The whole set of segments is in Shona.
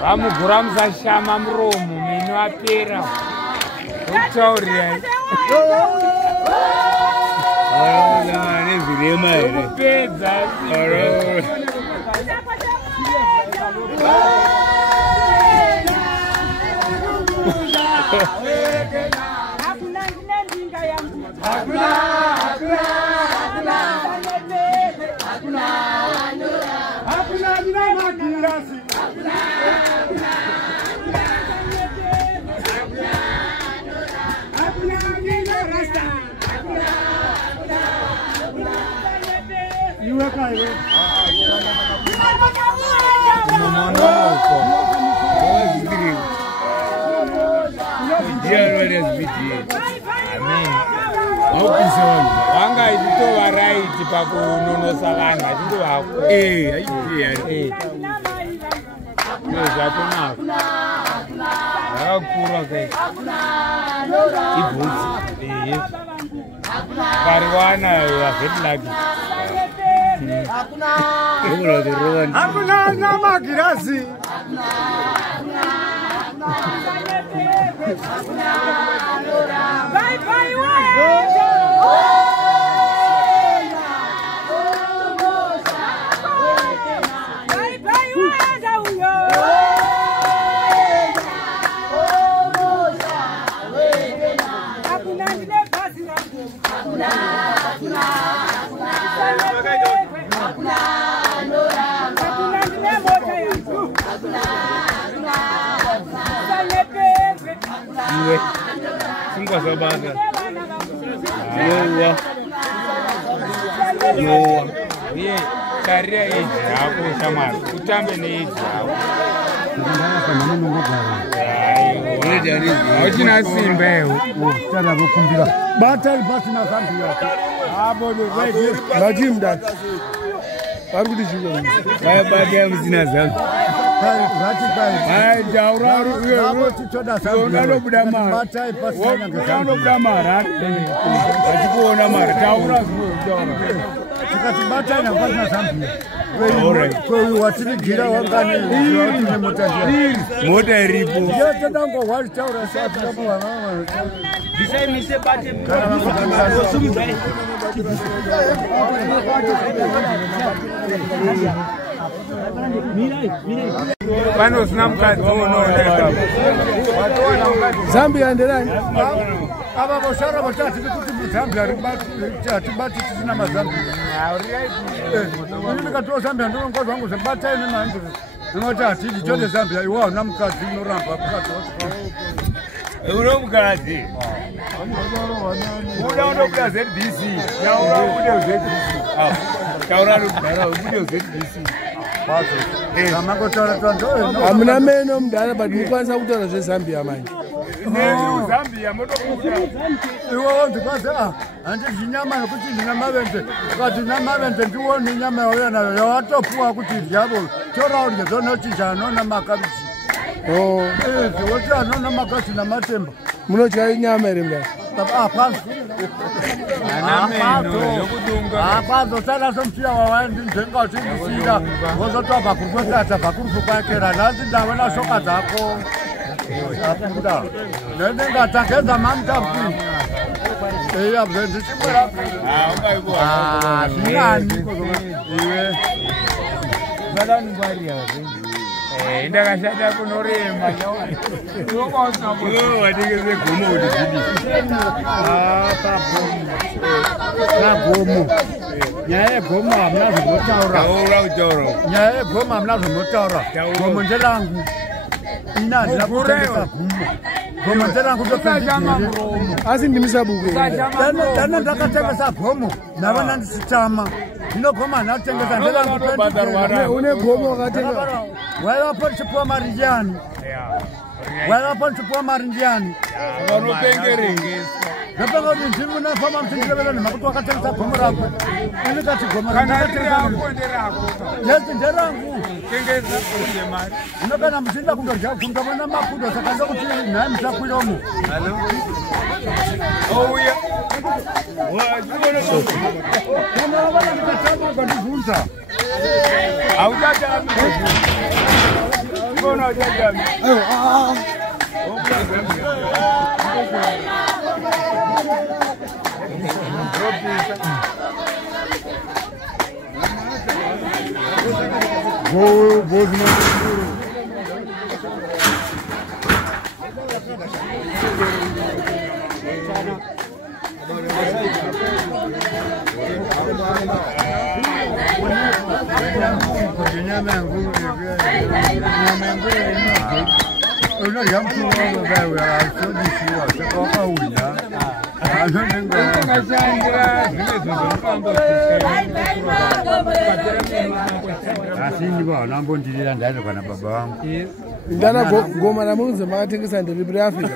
Vamugura shama muromo meno apera ukutaurira kupedza You Wanga itova right pakunonosa vanhu achindovako zvatonaka vakakura kai ibvudzi variwana vaverilaki hakuna magirazi uye tarira eji yako shamwari utambe neeji yako hauchina simba ewo kumbira batai pasina zambia vachimda vari kuti chii vaibatai musina zambia unanobuda mara vachikuona mara taura tikatibatana pasina zambia watirigira wanganine mota iripo yotodangohwataura panosina mukadzi zambia nderani ava voshara vachatiri kuti muzambia hatibati tisina mazambia ndikatoo zambia ndinongozi vangu zvabatai nemandiri inoti hatidi tode zambia iwa hauna mukadzi unoramba uno mukadzi uda unobuda ZBC yaura ubude ZBC taura rudara ubude ZBC hamuna meno mudhara but mukwanisa kutaura zvezambia manje zambia motobuda iwowo ndikwazi handidyi nyama yokuti ndina mavenze ukati na mavenze ndiwoni nyama yauya nayo yawatopuwa kuti dyavo toraudye zonochinja anona makabichi woti anona makabichi namatemba munodya nyama iri mudhara apazo tana somchiya wawaindinzenga uchindisira wozotoa bhakuru kwekata bhakuru kukwakera nhasi ndawena shoka dzako apuda nendingatangedza mamtampi ndichibwera zvinani iwe ndakashata kunorema watingeze gomo kuti pagomo nyaya yegomo hamuna zvinotaura nyaya yegomo hamuna zvinotaura gomo nderangu ina handina kutengesa gomo gomo nderangu asi ndimisabuku dana ndakatengesa gomo navana ndisitama zvino gomo handina kutengesa nderangu une gomo wakatenga waivapo ndichipuwa mari ndiani waivapo ndichipuwa mari ndiani vanopengerengesa ndapanga kuti ndimunafama mutindilevela nemakuti wakatengesa gomo rako inikati gomo yesi nderangu inokana muchinda kundorya kundovona mapudo saka ndokuti nhaye musakwiromo kana vana ndikatanga ndibvunza nyama yangu unodya mtu wangu vawe asodisiwa saka wakaunya Asinibo nambondirira ndaje kana baba wangu. Ndana goma la munze makatengesa ndiri Africa.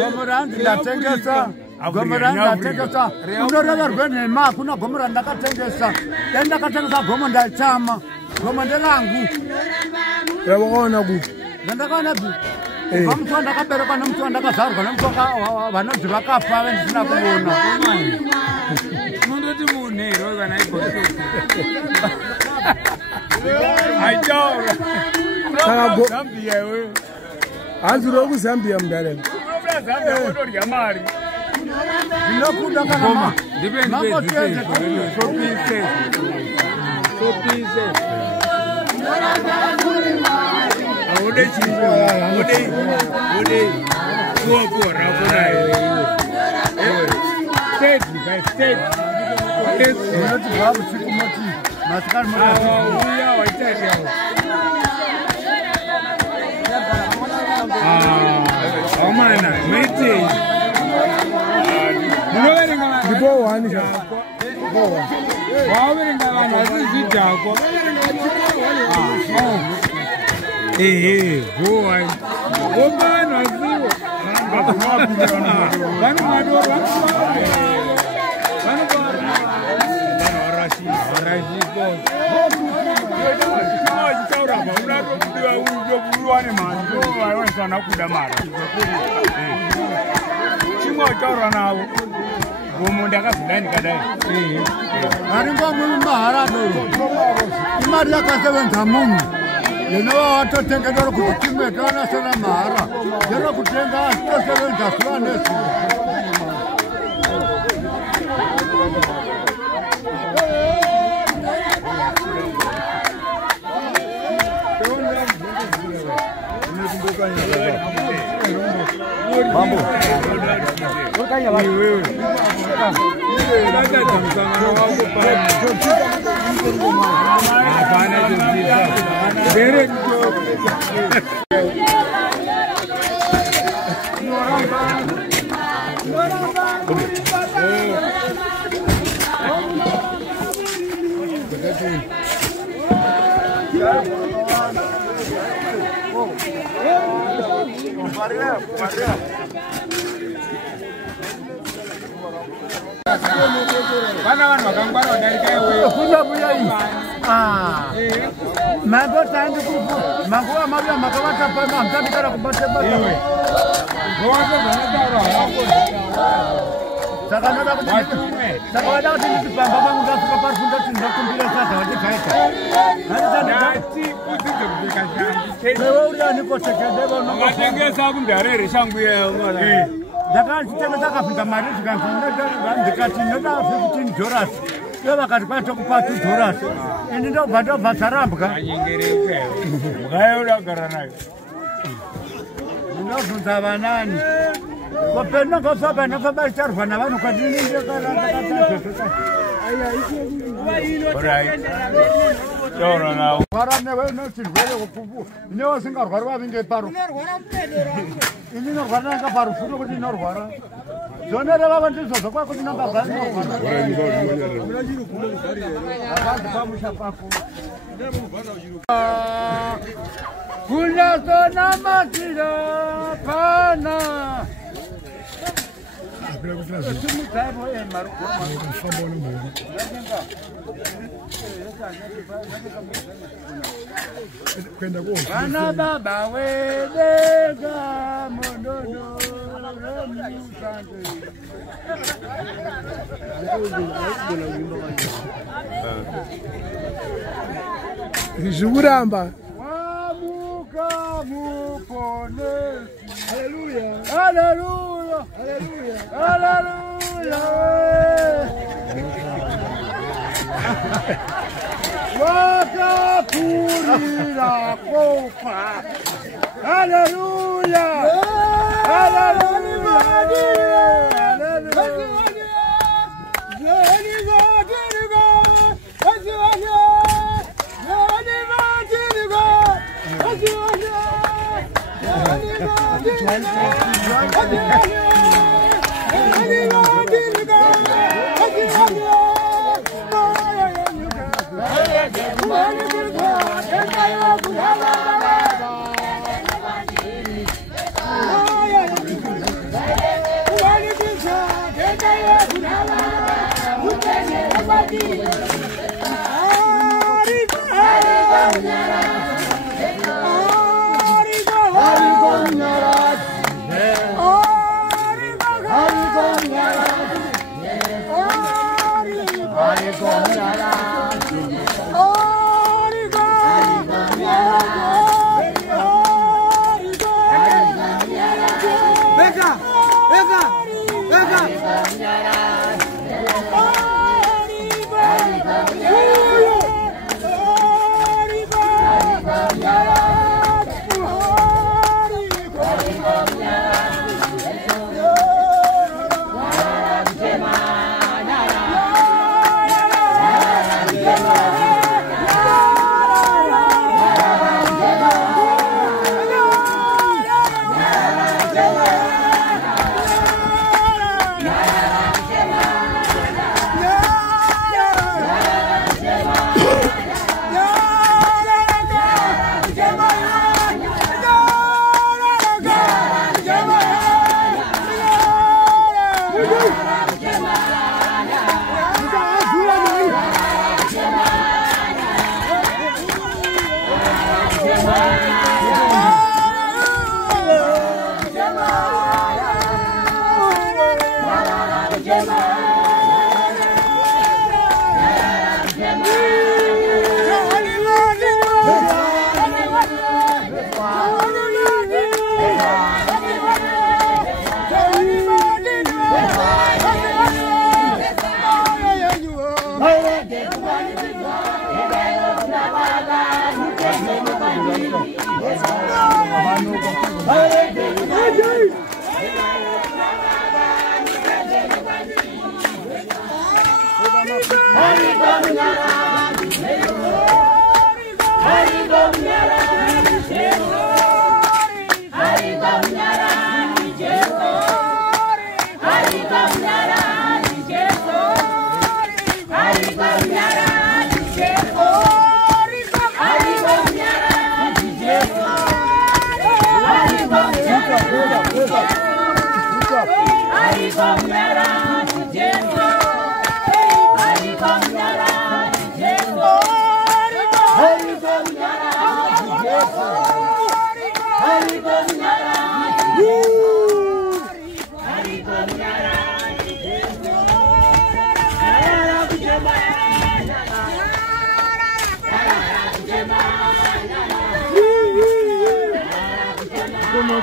Goma rangu ndatengesa. Goma rangu ndatengesa. Unoreva rwene ma kuna goma rangu ndakatengesa. Ndakatengesa goma ndachama. Goma ndelangu. Yabona kuti. Ndakana bi. Vamutwa ndakaberekwa nomutwa ndakazarwa nomutwa vanonzi vakafa vendisina kuona. Mundoti munhero kana igoto. Aitaura. Saka Zambia wewe. Anzuro ku Zambia mdale. Zambia kodorya mari. Ndinokuda kana ma. Depende. Sopise. Ode chipo. Ode. Kuwa rakona. State by state. Yes. Ndoti babu chikumoti. Maskar mota. Uya waitaria. Omana, mete. Munoverenga Ndipo wani sha. Bowa. Waverenga vanhu vazizvidhako. Bowa. Vomano asiwo. Vanhu vadoro Haringo munhu mahara doro. Imari yakasevenza munhu. Yenova watotengedoro kuti timwe toanasena mahara. Ndero kutenga tosevenza zuva nezuva. Mambo. Vana vanhu vakangwara kudarika iwewe. Kuja buya hii. Mambo taende kupo. Manguwa mavya makavata pama mtabikara kubate bata. Ngowacho zvanotaura hako. Saka ndoda kuti saka wada kuti ndipamba pangu ndasvika parifunda kuti ndakumbira sadza wachibvaita. Ndati udzidze kupfeka shangu. Wewe uri aniko sekedeva unonga. Ungatengesa kundarere shangu yeyo mwana. Ndakachitengesa kapinda mari zvikanzi ndikati ndoda $15. Ivo vakati kwatokupa $2. Ini ndobva ndobva sarambwa. Anyengereke. Mukayeuda kugara nayo. Ndinobvunza vanani. Kopena ngofamba nofamba richarwa navanhu kwandini ndakatata. Taura nawo. Rwara newe nechirwere kupupu. Newe usingarwari wavinge paro. Ini norwara nanga paro fundo kuti norwara. Zonere vava ndizvo kwako kuti namba bva norwara. Pamusha pako. Kunyazona matira pana. Vana baba wedega mondodo Zvikuramba. Wamuka mupone. Hallelujah. Hallelujah. Hallelujah. Wakakurira kofa. Hallelujah. Hallelujah. Como